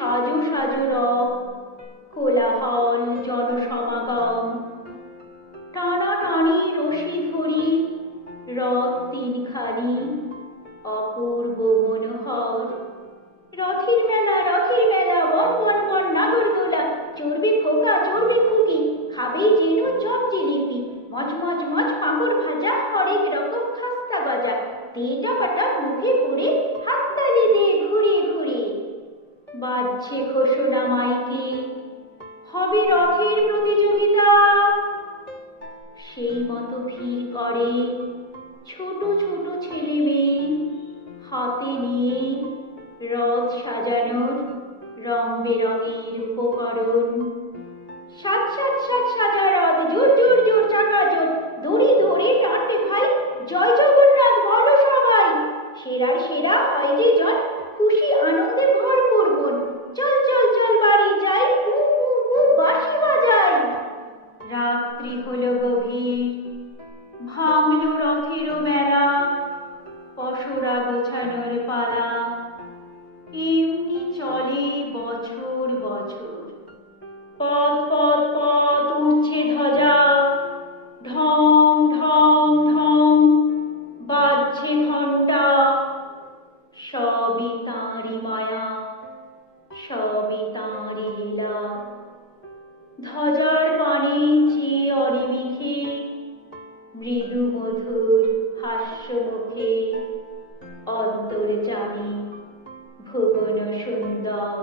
সাজো সাজো রব, কোলাহল জনসমাগম, টানাটানি রশি ধরি রথ তিনখানি, অপূর্ব মনোহর। রথের মেলা বন বন বন নাগরদোলা, চড়বে খোকা চড়বে খুকি, খাবে যেন চপ জিলিপি, মচ মচ মচ পাঁপড় ভাজা, হরেক রকম খাস্তা গজা, তেটা পাটা মুখে পুরে হাততালি দে ঘুরে ঘুরে। বাজছে ঘোষণা মাইকে, হবে রথের প্রতিযোগিতা। সেই মতো ভিড় করে ছোট ছোট ছেলে মেয়ে, হাতে নিয়ে রথ সাজানোর রং বেরঙের উপকরণ। সাত সাত সাত সাজা রথ, জোর জোর জোর চাকা জোর, দড়ি ধরে টানবে ভাই, জয় জগন্নাথ বলো সবাই। সেরার সেরা হয় যে জন, খুশি আনন্দে ভরপুর মন। চল চল চল বাড়ি যাই, হু হু হু বাঁশি বাজাই। রাত্রি হলো গভীর, ভাঙল রথেরও মেলা, পসরা গোছানোর পালা। এমনি চলে বছর বছর, পথ পথ পথ উঠছে ধ্বজা, ঢং ঢং ঢং বাজছে ঘণ্টা। সবই তাঁরই মায়া, সবই তাঁরই লীলা। ধ্বজার পানে চেয়ে অনিমিষে, মৃদু মধুর হাস্য মুখে, অন্তর্যামী ভুবন সুন্দর।